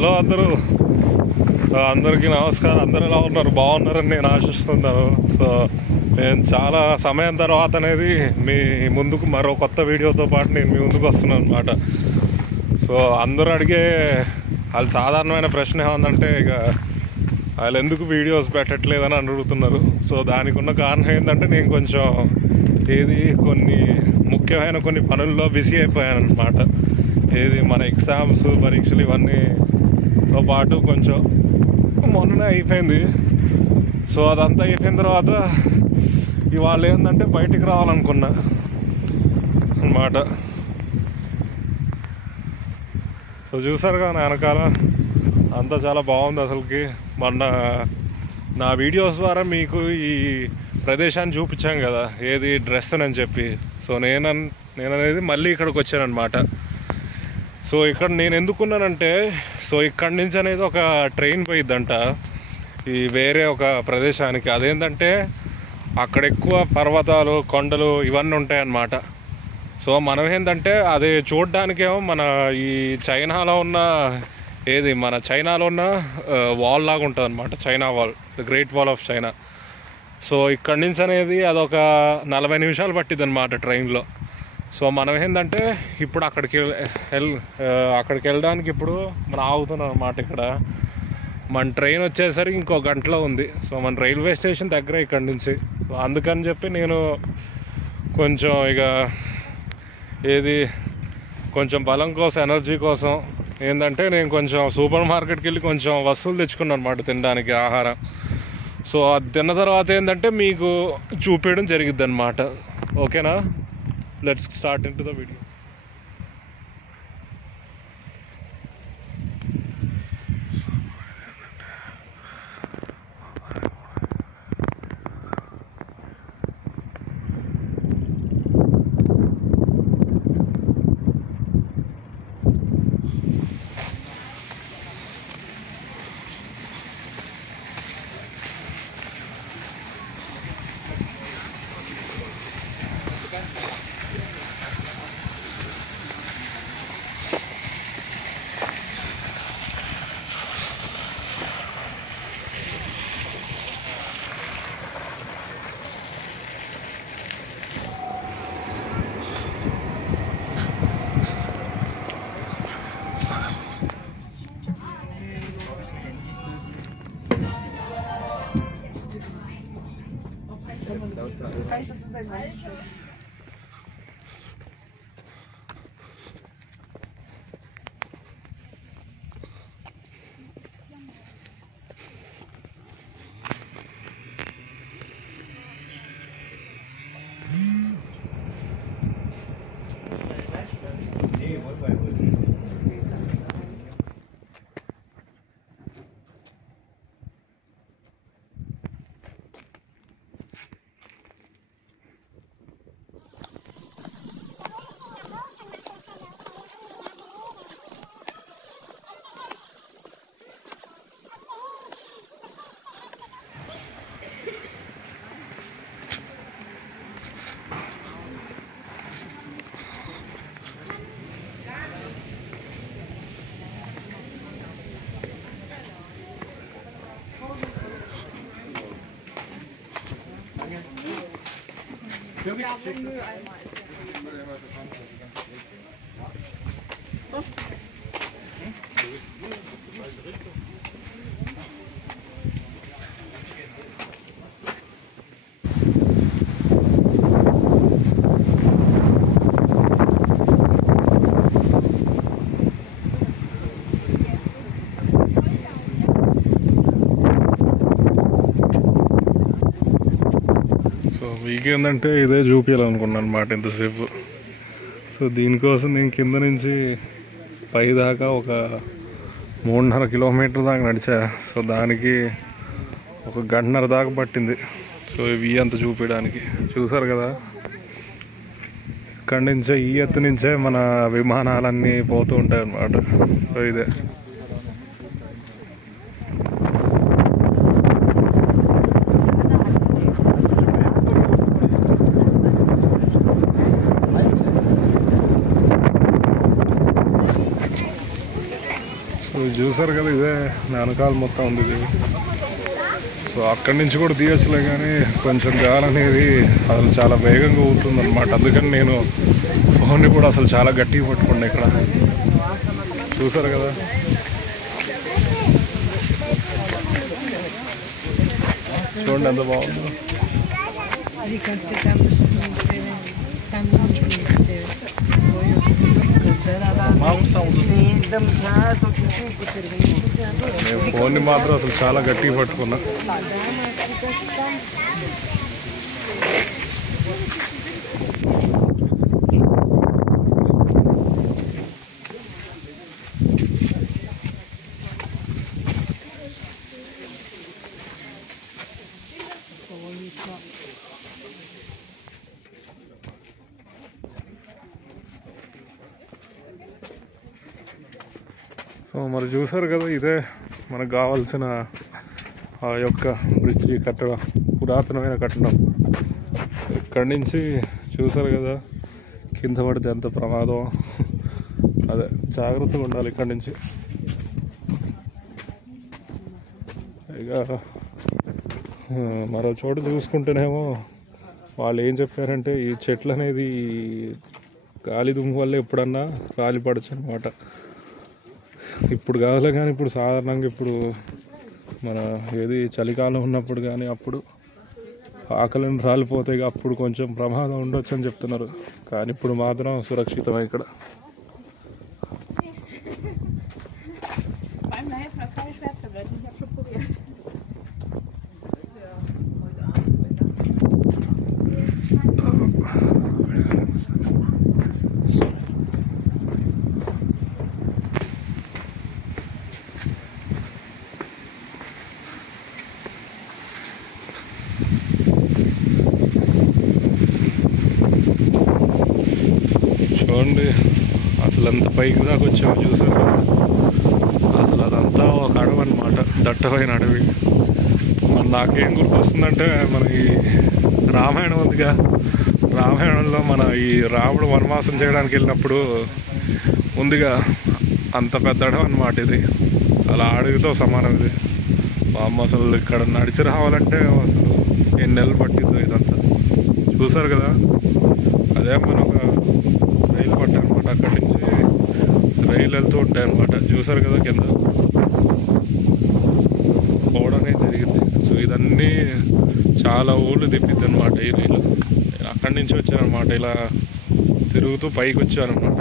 Hello అందరికీ నమస్కారం. అందరు ఎలా ఉన్నారు? బాగున్నారని నేను ఆశిస్తున్నాను. సో నేను చాలా సమయం తర్వాత అనేది మీ ముందుకు మరో కొత్త వీడియోతో పాటు నేను మీ ముందుకు వస్తున్నాను అనమాట. సో అందరూ అడిగే వాళ్ళు సాధారణమైన ప్రశ్న ఏమందంటే, ఇక వాళ్ళు ఎందుకు వీడియోస్ పెట్టట్లేదని అడుగుతున్నారు. సో దానికి ఉన్న కారణం ఏంటంటే, నేను కొంచెం కొన్ని ముఖ్యమైన కొన్ని పనుల్లో బిజీ అయిపోయాను అనమాట. మన ఎగ్జామ్స్, పరీక్షలు ఇవన్నీతో పాటు కొంచెం మొన్ననే అయిపోయింది. సో అదంతా అయిపోయిన తర్వాత ఇవాళ ఏంటంటే బయటికి రావాలనుకున్నా అన్నమాట. సో చూసారుగా నా వెనకాల అంతా చాలా బాగుంది. అసలుకి మొన్న నా వీడియోస్ ద్వారా మీకు ఈ ప్రదేశాన్ని చూపించాం కదా, డ్రెస్ అని చెప్పి. సో నేననేది మళ్ళీ ఇక్కడికి వచ్చాను అనమాట. సో ఇక్కడ నేను ఎందుకున్నానంటే, సో ఇక్కడి నుంచి అనేది ఒక ట్రైన్ పోయిద్దంట వేరే ఒక ప్రదేశానికి. అదేంటంటే అక్కడ ఎక్కువ పర్వతాలు, కొండలు ఇవన్నీ ఉంటాయన్నమాట. సో మనం ఏంటంటే అది చూడడానికేమో మన ఈ చైనాలో ఉన్న మన చైనాలో ఉన్న వాల్ లాగా ఉంటుంది అనమాట. China wall, the great wall of China. So ఇక్కడి నుంచి అనేది అదొక 40 నిమిషాలు పట్టిద్ది అనమాట ట్రైన్లో. సో మనం ఏంటంటే ఇప్పుడు అక్కడికి వెళ్ళడానికి ఇప్పుడు మనం ఆగుతున్నాం అన్నమాట. ఇక్కడ మన ట్రైన్ వచ్చేసరికి ఇంకో గంటలో ఉంది. సో మన రైల్వే స్టేషన్ దగ్గర ఇక్కడి నుంచి. సో అందుకని చెప్పి నేను కొంచెం కొంచెం బలం కోసం, ఎనర్జీ కోసం ఏంటంటే నేను కొంచెం సూపర్ మార్కెట్కి వెళ్ళి కొంచెం వస్తువులు తెచ్చుకున్నాను అనమాట తినడానికి, ఆహారం. సో అది తిన్న తర్వాత ఏంటంటే మీకు చూపించడం జరిగిద్ది అనమాట. ఓకేనా? Let's start into the video. మీకేందంటే ఇదే చూపించాలనుకున్నాను అనమాట ఇంతసేపు. సో దీనికోసం నేను కింద నుంచి పై దాకా ఒక 3.5 కిలోమీటర్ దాకా నడిచా. సో దానికి ఒక 1.5 గంట దాకా పట్టింది. సో ఇవి అంత చూపించడానికి. చూసారు కదా, ఇక్కడి నుంచే ఈ ఎత్తు నుంచే మన విమానాలన్నీ పోతూ ఉంటాయి అన్నమాట. సో ఇదే చూసారు కదా, ఇదే నా వెనకాల మొత్తం ఉంది ఇది. సో అక్కడి నుంచి కూడా తీయచ్చులే, కానీ కొంచెం గాలి అనేది అసలు చాలా వేగంగా ఊగుతుంది అనమాట. అందుకని నేను ఫోన్ని కూడా అసలు చాలా గట్టిగా పట్టుకున్నా ఇక్కడ. చూసారు కదా, చూడండి ఎంత బాగుందో. నేను ఫోన్ని మాత్రం అసలు చాలా గట్టిగా పట్టుకున్నా. సో మరి చూసారు కదా, ఇదే మనకు కావాల్సిన ఆ యొక్క బ్రిడ్జి కట్టడం, పురాతనమైన కట్టడం. ఇక్కడి నుంచి చూసారు కదా, కింద పడితే ఎంత ప్రమాదం. అదే జాగ్రత్తగా ఉండాలి ఇక్కడి నుంచి. ఇక మరో చోటు చూసుకుంటేనేమో వాళ్ళు ఏం చెప్పారంటే, ఈ చెట్లు అనేది గాలి దుమ్ము వల్ల ఎప్పుడన్నా రాలి పడచ్చు అనమాట. ఇప్పుడు కాదులే, కానీ ఇప్పుడు సాధారణంగా ఇప్పుడు మన ఏది చలికాలం ఉన్నప్పుడు కానీ అప్పుడు ఆకలిని రాలిపోతాయి, అప్పుడు కొంచెం ప్రమాదం ఉండొచ్చు అని చెప్తున్నారు. కానీ ఇప్పుడు మాత్రం సురక్షితమే ఇక్కడ. చూడండి అసలు ఎంత పైకి దాకా వచ్చామో చూసారు కదా. అసలు అదంతా ఒక అడవి అనమాట, దట్టమైన అడవి. మన నాకేం గుర్తొస్తుందంటే, మన ఈ రామాయణం ఉందిగా, రామాయణంలో మన ఈ రాముడు వనవాసం చేయడానికి వెళ్ళినప్పుడు ఉందిగా, అంత పెద్ద అడవి అనమాట ఇది. అలా అడవితో సమానం ఇది. అమ్మ అసలు ఇక్కడ నడిచి రావాలంటే అసలు ఎన్ని నెలలు పట్టిందో ఇదంతా. చూసారు కదా, అదే మన ఒక రైలు పట్ట అనమాట. అక్కడి నుంచి రైలు వెళ్తూ ఉంటాయి అనమాట. చూసారు కదా, కింద పోవడం అనేది జరిగింది. సో ఇదన్నీ చాలా ఊళ్ళు తిప్పిద్ది అనమాట ఈ రైలు. నేను అక్కడి నుంచి వచ్చానమాట, ఇలా తిరుగుతూ పైకి వచ్చానమాట.